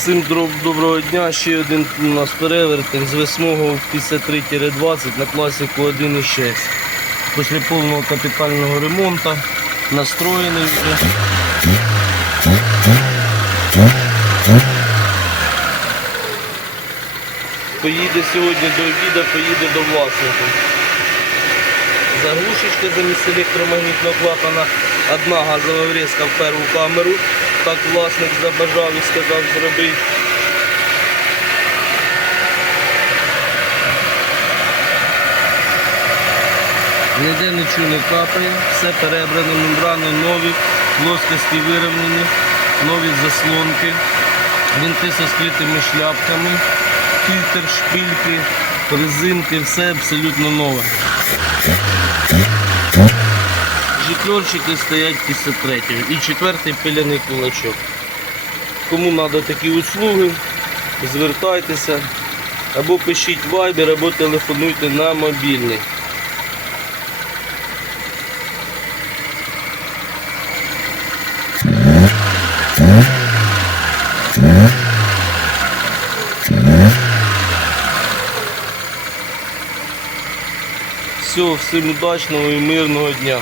Всім доброго дня. Ще один у нас перевертень з 8 в 53-20 на класику 1.6. Після повного капітального ремонту настроєний вже. Поїде сьогодні до обіду, поїде до власника. Заглушечка замість електромагнітного клапана. Одна газова врізка в перву камеру. Так власник забажав і сказав зробити. Ніде нічого не капає, все перебрано, мембрани нові, плоскості вирівняні, нові заслонки, вінти з скритими шляпками, фільтр, шпильки, резинки, все абсолютно нове. Житлерчики стоять 53 і четвертий пиляний кулачок. Кому треба такі услуги, звертайтеся або пишіть вайбер, або телефонуйте на мобільний. Все, всім удачного і мирного дня.